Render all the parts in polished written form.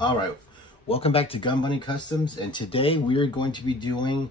All right, welcome back to Gun Bunny Customs, and today we are going to be doing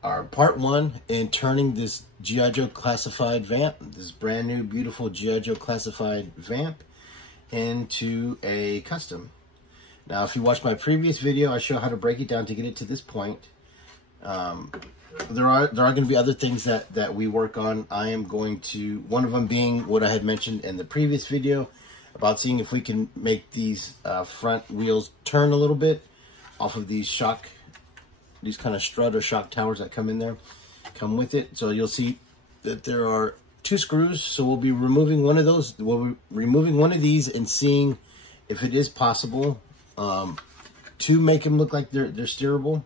our part one in turning this G.I. Joe classified Vamp, this brand new beautiful G.I. Joe classified Vamp, into a custom. Now, if you watched my previous video, I show how to break it down to get it to this point. There are going to be other things that we work on. I am going to, one of them being what I had mentioned in the previous video, about seeing if we can make these front wheels turn a little bit off of these kind of strut or shock towers that come in there, come with it. So you'll see that there are two screws. So we'll be removing one of those. We'll be removing one of these and seeing if it is possible to make them look like they're steerable.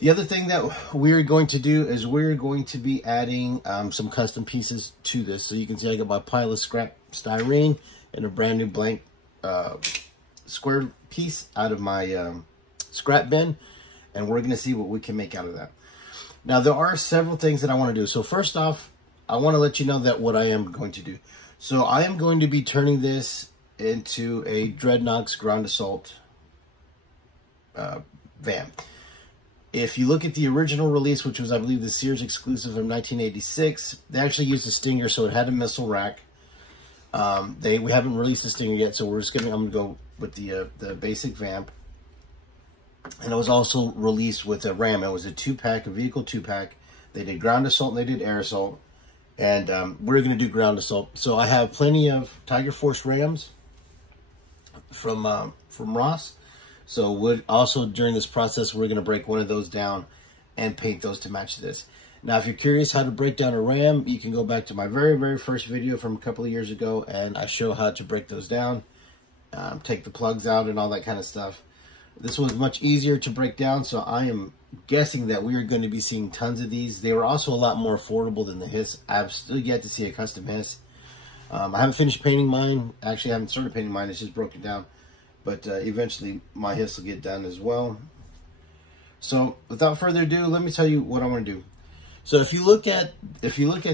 The other thing that we're going to do is we're going to be adding some custom pieces to this. So you can see I got my pile of scrap styrene and a brand new blank square piece out of my scrap bin. And we're going to see what we can make out of that. Now, there are several things that I want to do. So first off, I want to let you know that what I am going to do. So I am going to be turning this into a Dreadnoks Ground Assault Vamp. If you look at the original release, which was, I believe, the Sears exclusive of 1986, they actually used a Stinger, so it had a missile rack. We haven't released the Stinger yet, so I'm gonna go with the basic Vamp. And it was also released with a Ram. It was a two-pack, a vehicle two-pack. They did ground assault and they did air assault. And we're gonna do ground assault. So I have plenty of Tiger Force Rams from Ross. So also during this process, we're going to break one of those down and paint those to match this. Now, if you're curious how to break down a Ram, you can go back to my very, very first video from a couple of years ago, and I show how to break those down, take the plugs out and all that kind of stuff. This was much easier to break down, so I am guessing that we are going to be seeing tons of these. They were also a lot more affordable than the Hiss. I've still yet to see a custom Hiss. I haven't finished painting mine. Actually, I haven't started painting mine. It's just broken down. But eventually my Hiss will get done as well. So without further ado, let me tell you what I want to do. So if you look at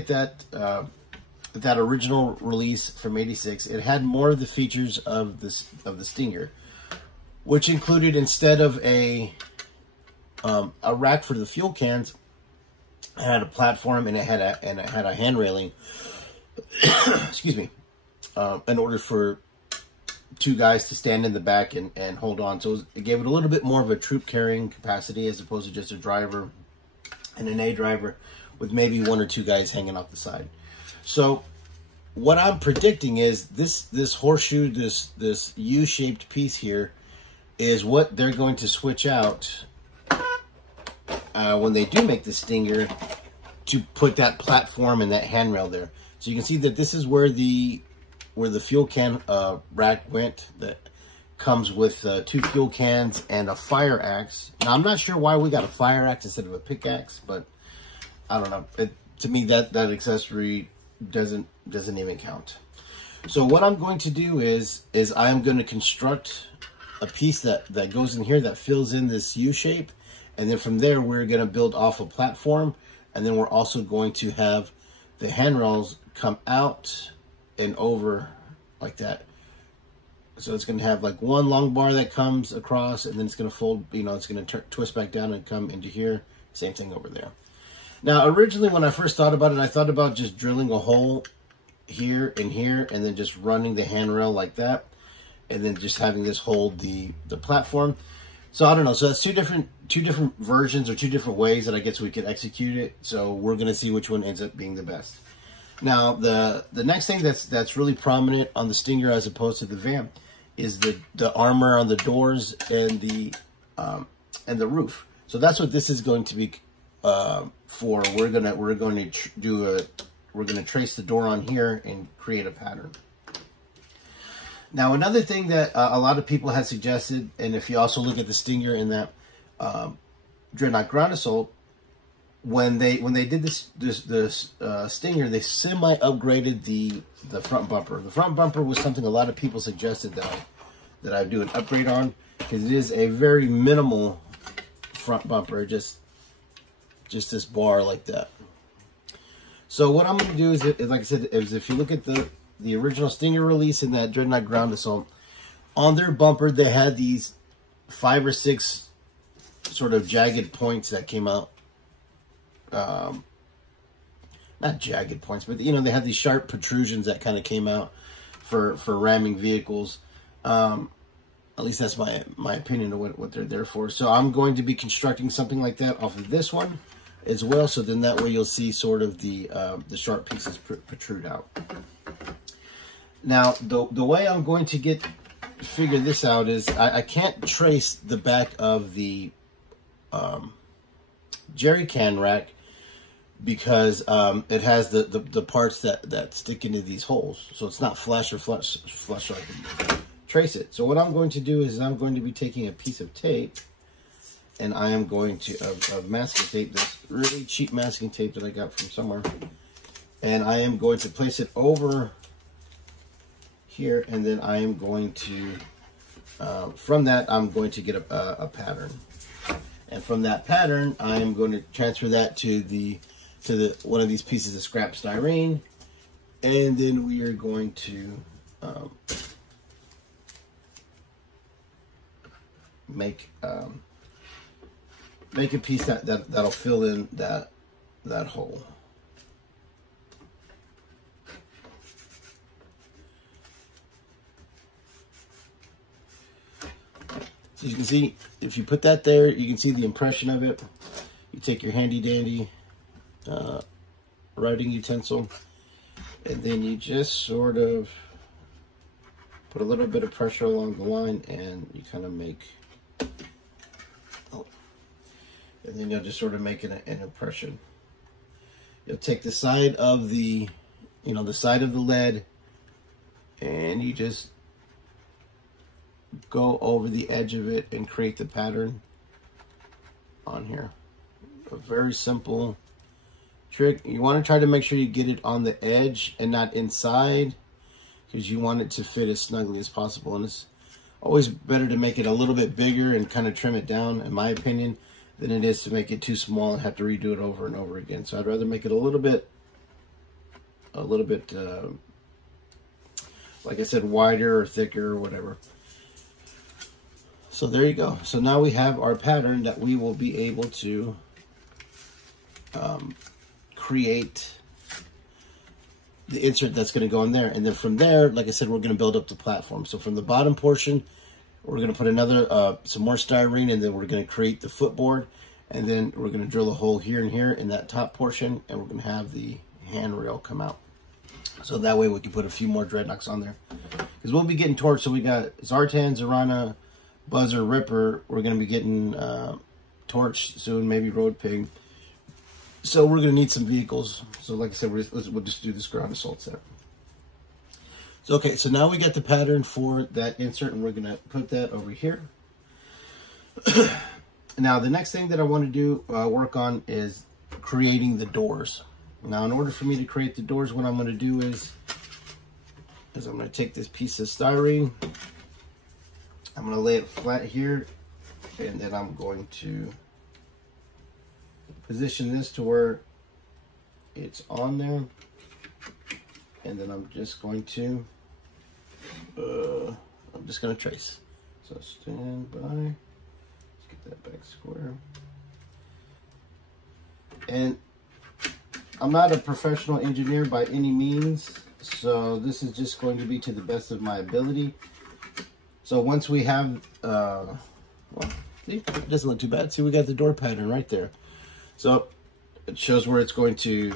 that that original release from '86, it had more of the features of the Stinger, which included, instead of a rack for the fuel cans, it had a platform and it had a hand railing. Excuse me. In order for two guys to stand in the back and hold on. So it gave it a little bit more of a troop carrying capacity as opposed to just a driver and an A driver with maybe one or two guys hanging off the side. So what I'm predicting is this horseshoe, this U-shaped piece here is what they're going to switch out when they do make the Stinger, to put that platform and that handrail there. So you can see that this is where the fuel can rack went, that comes with two fuel cans and a fire axe. Now, I'm not sure why we got a fire axe instead of a pickaxe, but I don't know. To me, that accessory doesn't even count. So what I'm going to do is I'm going to construct a piece that goes in here that fills in this U shape, and then from there we're going to build off a platform, and then we're also going to have the handrails come out and over like that. So it's going to have like one long bar that comes across, and then it's going to fold, it's going to twist back down and come into here. Same thing over there. Now, originally when I first thought about it, I thought about just drilling a hole here and here, and then just running the handrail like that, and then just having this hold the platform. So I don't know. So that's two different versions, or two different ways that I guess we could execute it. So we're going to see which one ends up being the best. Now, the next thing that's really prominent on the Stinger as opposed to the Vamp is the armor on the doors and the roof. So that's what this is going to be for. We're going to trace the door on here and create a pattern. Now, another thing that a lot of people had suggested, and if you also look at the Stinger in that Dreadnought Ground Assault, when they did this Stinger, they semi-upgraded the front bumper. The front bumper was something a lot of people suggested that I do an upgrade on, because it is a very minimal front bumper, just this bar like that. So what I'm going to do is, like I said, is if you look at the original Stinger release in that Dreadnought Ground Assault, on their bumper, they had these 5 or 6 sort of jagged points that came out. Not jagged points, but you know, they had these sharp protrusions that kind of came out for ramming vehicles. At least that's my opinion of what they're there for. So I'm going to be constructing something like that off of this one as well. So then that way you'll see sort of the sharp pieces protrude out. Now, the way I'm going to figure this out is I can't trace the back of the jerry can rack because it has the parts that stick into these holes. So it's not flush so I can trace it. So what I'm going to do is I'm going to be taking a piece of tape, and I am going to, of masking tape, this really cheap masking tape that I got from somewhere, and I am going to place it over here, and then I am going to, from that, I'm going to get a pattern. And from that pattern, I am going to transfer that to one of these pieces of scrap styrene, and then we are going to make a piece that'll fill in that hole. So you can see, if you put that there, you can see the impression of it. You take your handy dandy writing utensil, and then you just sort of put a little bit of pressure along the line, and you kind of make, and then you'll just sort of make an impression. You'll take the side of the side of the lead, and you just go over the edge of it and create the pattern on here. A very simple trick. You want to try to make sure you get it on the edge and not inside, because you want it to fit as snugly as possible. And it's always better to make it a little bit bigger and kind of trim it down, in my opinion, than it is to make it too small and have to redo it over and over again. So I'd rather make it a little bit like I said, wider or thicker or whatever. So there you go. So now we have our pattern that we will be able to create the insert that's going to go in there. And then from there, like I said, we're going to build up the platform. So from the bottom portion, we're going to put another, some more styrene, and then we're going to create the footboard. And then we're going to drill a hole here and here in that top portion, and we're going to have the handrail come out. So that way we can put a few more dreadnoughts on there. Because we'll be getting torch. So we got Zartan, Zorana, Buzzer, Ripper. We're going to be getting Torch soon, maybe Road Pig. So we're going to need some vehicles. So like I said, we'll just do this ground assault set. So okay, so now we got the pattern for that insert, and we're going to put that over here. Now the next thing that I want to do, work on, is creating the doors. Now in order for me to create the doors, what I'm going to do is I'm going to take this piece of styrene. I'm going to lay it flat here, and then I'm going to position this to where it's on there, and then I'm just going to trace. So stand by. Let's get that back square. And I'm not a professional engineer by any means, so this is just going to be to the best of my ability. So once we have, well, see, it doesn't look too bad. See, we got the door pattern right there. So it shows where it's going to,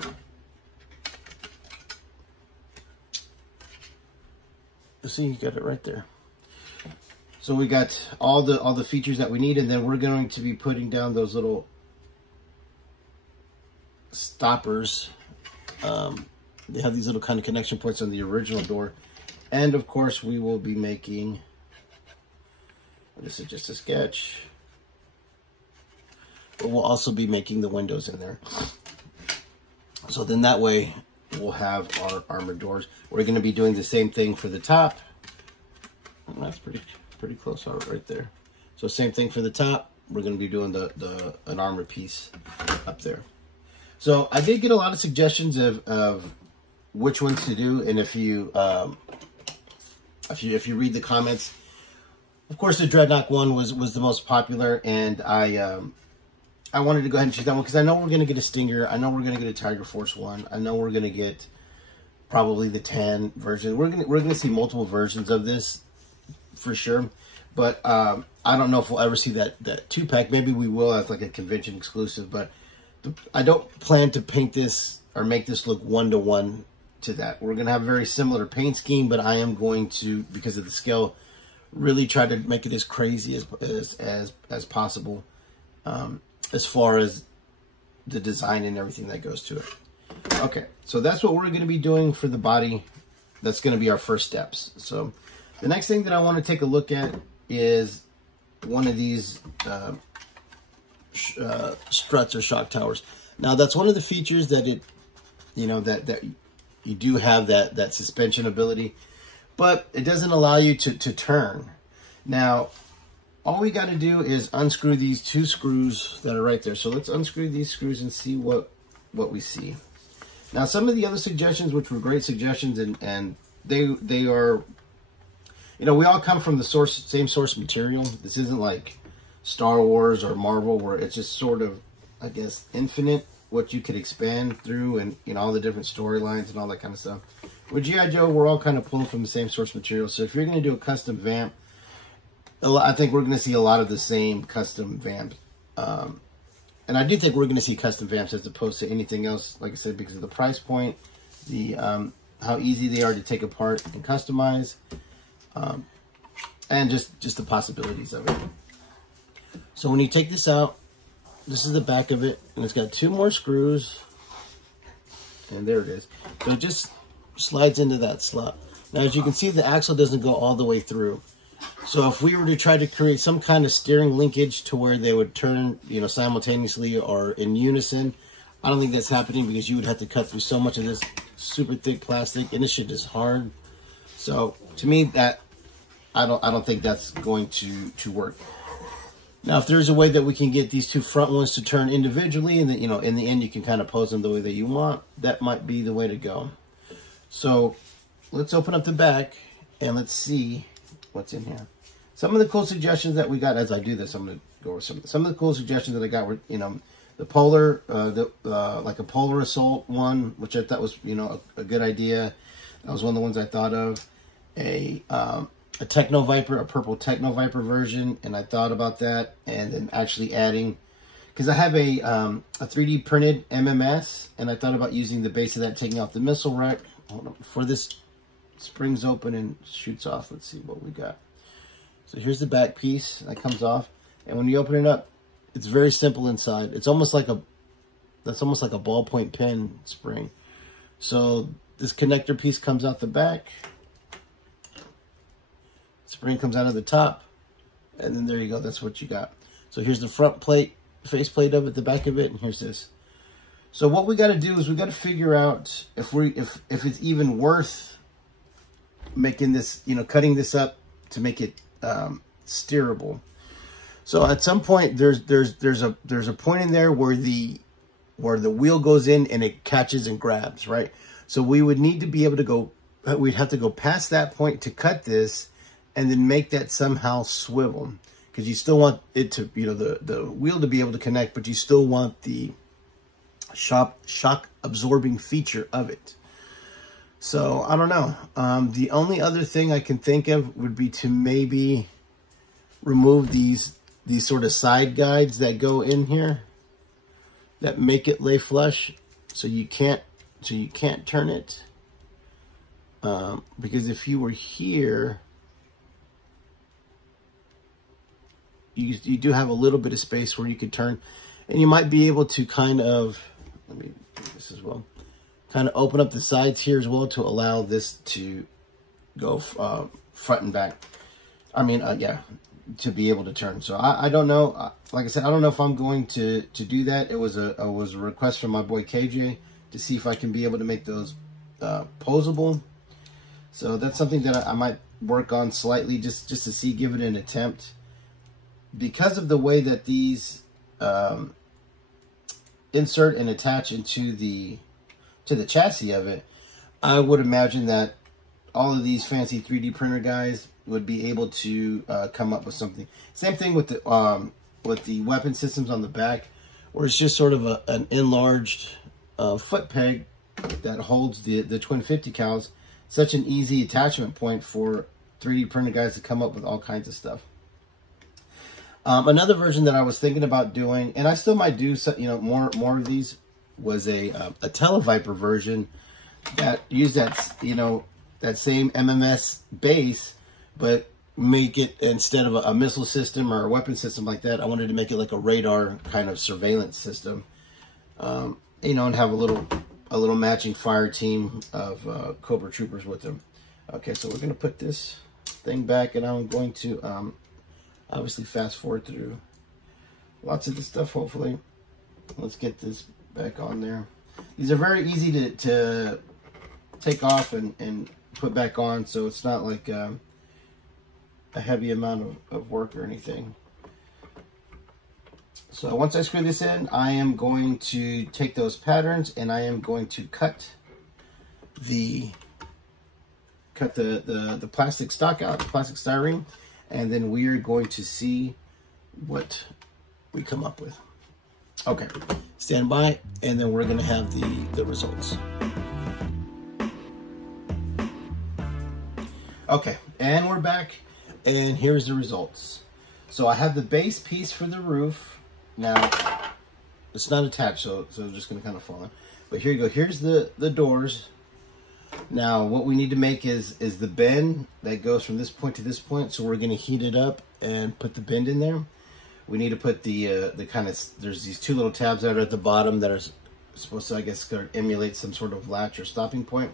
see, you got it right there. So we got all the features that we need, and then we're going to be putting down those little stoppers. They have these little kind of connection points on the original door, and of course we will be making, this is just a sketch, but we'll also be making the windows in there. So then that way we'll have our armored doors. We're going to be doing the same thing for the top. And that's pretty close right there. So same thing for the top. We're going to be doing an armor piece up there. So I did get a lot of suggestions of which ones to do, and if you read the comments, Of course, the Dreadnought one was the most popular, and I wanted to go ahead and choose that one because I know we're going to get a Stinger. I know we're going to get a Tiger Force 1. I know we're going to get probably the 10 version. We're gonna see multiple versions of this for sure. But I don't know if we'll ever see that 2-pack. Maybe we will as like a convention exclusive. But I don't plan to paint this or make this look one-to-one to that. We're going to have a very similar paint scheme, but I am going to, because of the scale, really try to make it as crazy as possible as far as the design and everything that goes to it. Okay, so that's what we're going to be doing for the body. That's going to be our first steps. So the next thing that I want to take a look at is one of these struts or shock towers. Now that's one of the features that it, you know, that you do have that suspension ability, but it doesn't allow you to turn. Now, all we got to do is unscrew these 2 screws that are right there. So let's unscrew these screws and see what we see. Now, some of the other suggestions, which were great suggestions, and they are, you know, we all come from the same source material. This isn't like Star Wars or Marvel where it's just sort of, I guess, infinite what you could expand through, and, you know, all the different storylines and all that kind of stuff. With G.I. Joe, we're all kind of pulling from the same source material. So if you're going to do a custom vamp, I think we're going to see a lot of the same custom vamps. And I do think we're going to see custom vamps as opposed to anything else, like I said, because of the price point, the how easy they are to take apart and customize, and just the possibilities of it. So when you take this out, this is the back of it, and it's got 2 more screws, and there it is. So it just slides into that slot. Now, as you can see, the axle doesn't go all the way through. So if we were to try to create some kind of steering linkage to where they would turn, you know, simultaneously or in unison, I don't think that's happening because you would have to cut through so much of this super thick plastic, and this shit is hard. So to me, that I don't think that's going to work. Now, if there's a way that we can get these 2 front ones to turn individually, and then, you know, in the end you can kind of pose them the way that you want, that might be the way to go. So let's open up the back and let's see what's in here. Some of the cool suggestions that we got as I do this, I'm going to go over some of the cool suggestions that I got were, you know, the polar, like a polar assault one, which I thought was, you know, a good idea. That was one of the ones I thought of. A Techno Viper, a purple Techno Viper version, and I thought about that, and then actually adding, because I have a 3D printed MMS, and I thought about using the base of that, taking out the missile rack. Hold on, before this springs open and shoots off, let's see what we got. So here's the back piece that comes off, and when you open it up, it's very simple inside. It's almost like that's almost like a ballpoint pen spring. So this connector piece comes out the back. Spring comes out of the top, and then there you go. That's what you got. So here's the front plate, face plate of it, the back of it, and here's this. So what we got to do is we got to figure out if it's even worth making this, you know, cutting this up to make it steerable. So at some point there's a point in there where the wheel goes in and it catches and grabs, right? So we would need to be able to go. We'd have to go past that point to cut this, and then make that somehow swivel, because you still want it to, you know, the wheel to be able to connect, but you still want the shock absorbing feature of it. So I don't know. The only other thing I can think of would be to maybe remove these sort of side guides that go in here that make it lay flush, so you can't turn it. Because if you were here, you do have a little bit of space where you could turn, and you might be able to kind of, let me do this as well, kind of open up the sides here as well to allow this to go front and back. I mean, yeah, to be able to turn. So I don't know. Like I said, I don't know if I'm going to do that. It was a request from my boy KJ to see if I can be able to make those posable. So that's something that I might work on slightly, just to see, give it an attempt. Because of the way that these insert and attach into the chassis of it, I would imagine that all of these fancy 3D printer guys would be able to come up with something. Same thing with the weapon systems on the back, where it's just sort of an enlarged foot peg that holds the twin 50 cals. Such an easy attachment point for 3D printer guys to come up with all kinds of stuff. Another version that I was thinking about doing, and I still might do, more of these, was a Televiper version that used that that same MMS base, but make it, instead of a missile system or a weapon system like that, I wanted to make it like a radar kind of surveillance system, and have a little matching fire team of Cobra troopers with them. Okay, so we're gonna put this thing back, and I'm going to obviously fast forward through lots of the stuff, hopefully. Let's get this back on there. These are very easy to take off and put back on, so it's not like a heavy amount of work or anything. So once I screw this in, I am going to take those patterns and I am going to cut the plastic stock out, the plastic styrene, and then we are going to see what we come up with. Okay, stand by, and then we're gonna have the results. Okay, and we're back, and here's the results. So I have the base piece for the roof. Now, it's not attached, so it's just gonna kind of fall in. But here you go, here's the doors. Now, what we need to make is the bend that goes from this point to this point. So we're gonna heat it up and put the bend in there. We need to put the kind of, there's these two little tabs that are at the bottom that are supposed to, I guess, emulate some sort of latch or stopping point.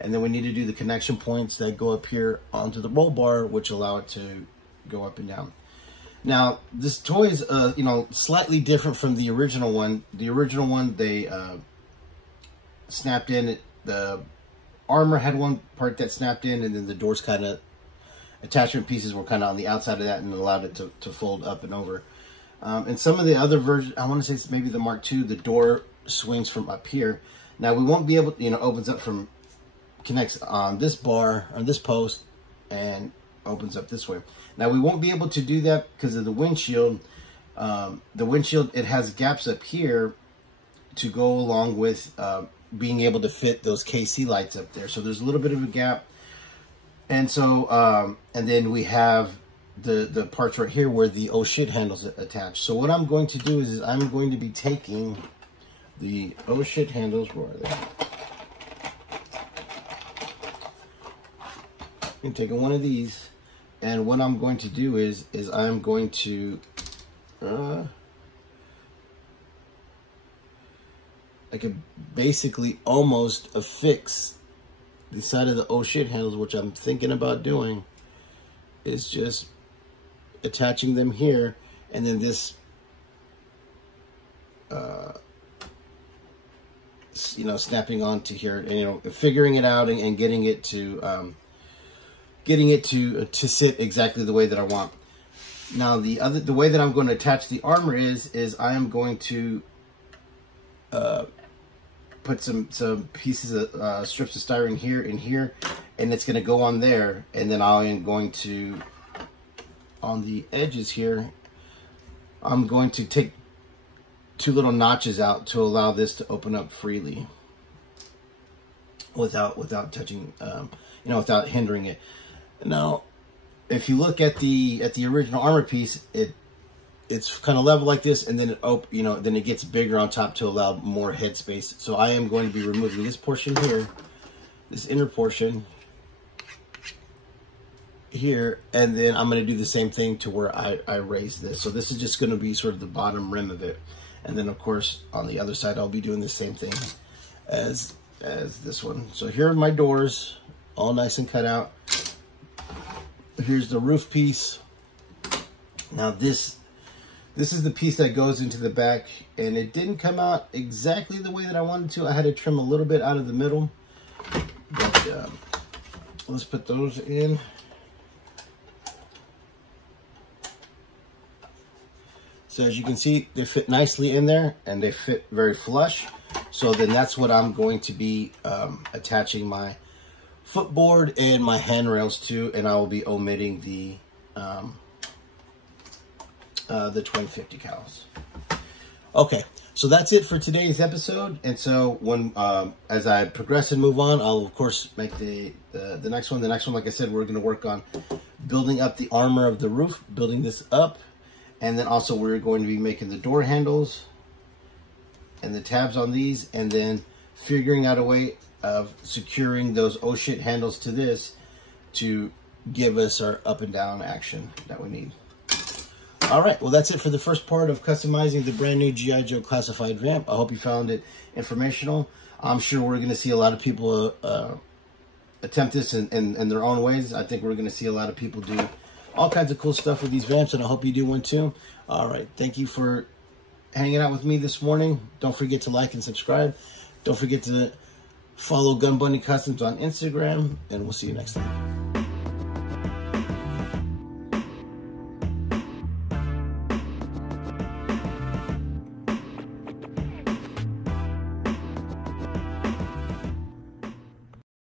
And then we need to do the connection points that go up here onto the roll bar, which allow it to go up and down. Now, this toy is, slightly different from the original one. The original one, they snapped in, the armor had one part that snapped in, and then the doors kind of, attachment pieces were kind of on the outside of that and allowed it to fold up and over. And some of the other versions, I want to say it's maybe the Mark II, the door swings from up here. Now, we won't be able to, opens up from, connects on this bar, on this post, and opens up this way. Now, we won't be able to do that because of the windshield. The windshield, it has gaps up here to go along with being able to fit those KC lights up there. So there's a little bit of a gap. And so, and then we have the parts right here where the oh shit handles attached. So what I'm going to do is I'm going to be taking the oh shit handles, where are they? I'm taking one of these, and what I'm going to do is I'm going to I can basically almost affix the side of the oh shit handles, which I'm thinking about doing, is just attaching them here, and then this snapping onto here, and figuring it out and getting it to sit exactly the way that I want. Now the way that I'm going to attach the armor is I am going to put some pieces of strips of styrene here and here, and it's going to go on there, and then I am going to, on the edges here, I'm going to take two little notches out to allow this to open up freely without touching, without hindering it. Now, if you look at the original armor piece, it's kind of level like this, and then then it gets bigger on top to allow more headspace. So I am going to be removing this portion here, this inner portion here, and then I'm going to do the same thing to where I raise this. So this is just going to be sort of the bottom rim of it, and then of course on the other side I'll be doing the same thing as this one. So here are my doors, all nice and cut out. Here's the roof piece. Now this is the piece that goes into the back, and it didn't come out exactly the way that I wanted to. I had to trim a little bit out of the middle, but let's put those in. So as you can see, they fit nicely in there, and they fit very flush. So then that's what I'm going to be attaching my footboard and my handrails too, and I will be omitting the 2050 cals. Okay, so that's it for today's episode. And so when as I progress and move on, I'll of course make the next one. The next one, like I said, we're going to work on building up the armor of the roof, building this up, and then also we're going to be making the door handles and the tabs on these, and then figuring out a way of securing those oh shit handles to this to give us our up and down action that we need. All right, well, that's it for the first part of customizing the brand new G.I. Joe Classified Vamp. I hope you found it informational. I'm sure we're going to see a lot of people attempt this in their own ways. I think we're going to see a lot of people do all kinds of cool stuff with these Vamps, and I hope you do one too. All right, thank you for hanging out with me this morning. Don't forget to like and subscribe. Don't forget to follow Gun Bunny Customs on Instagram, and we'll see you next time.